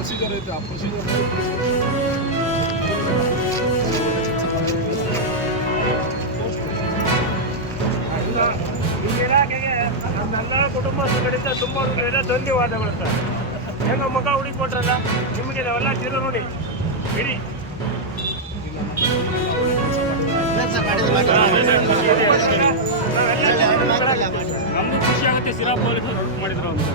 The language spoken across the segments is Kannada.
ಪ್ರೊಸೀಜರ್ ಐತೆ, ಆ ಪ್ರೊಸೀಜರ್ ಈ ಇಲಾಖೆಗೆ ನನ್ನ ಕುಟುಂಬಗಳಿಂದ ತುಂಬ ಧನ್ಯವಾದಗಳು ಸರ್. ಹೆಂಗ ಮುಖ ಹುಡುಕೊಟ್ರಲ್ಲ ನಿಮಗೆ ನಾವೆಲ್ಲ ಜೀರೋ ನೋಡಿ ಇಡೀ ನಮ್ಗೆ ಖುಷಿ ಆಗುತ್ತೆ. ಸಿರಾ ಪೊಲೀಸರು ಮಾಡಿದ್ರು ಅಂತ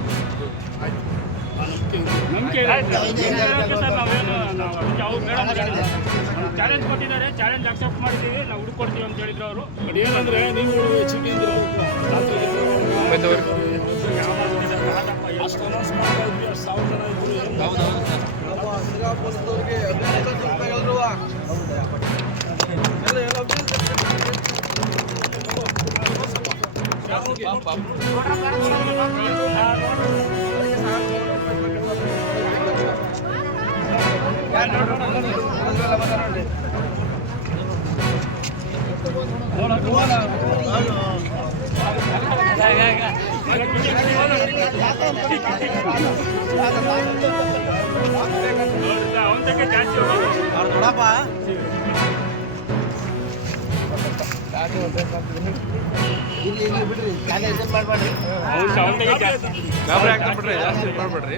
ನಂಬಿಕೆ ಸರ್. ನಾವೇನು ನಾವು ಅದಕ್ಕೆ ಅವ್ರು ಮೇಡಮ್ ಚಾಲೆಂಜ್ ಕೊಟ್ಟಿದ್ದಾರೆ, ಚಾಲೆಂಜ್ ಅಕ್ಸೆಪ್ಟ್ ಮಾಡಿದ್ದೀವಿ, ನಾವು ಹುಡುಕೊಡ್ತೀವಿ ಅಂತ ಹೇಳಿದ್ರು ಅವರು. ಬಟ್ ಏನಂದ್ರೆ ನೀವು ಹೆಚ್ಚಿಗೆ ಅಷ್ಟು ಅನೌನ್ಸ್ ಮಾಡ್ತಾ ಇದ್ವಿ, ಅಷ್ಟು 1000 ಜನ ಅವನಿಗೆ ಜಾಸ್ತಿ ನೋಡಪ್ಪ ಬಿಡ್ರಿ ಮಾಡ್ಬೇಡ್ರಿ, ಗಾಬರಿ ಆಗ್ತಾ ಬಿಡ್ರಿ, ಜಾಸ್ತಿ ಮಾಡ್ಬೇಡ್ರಿ.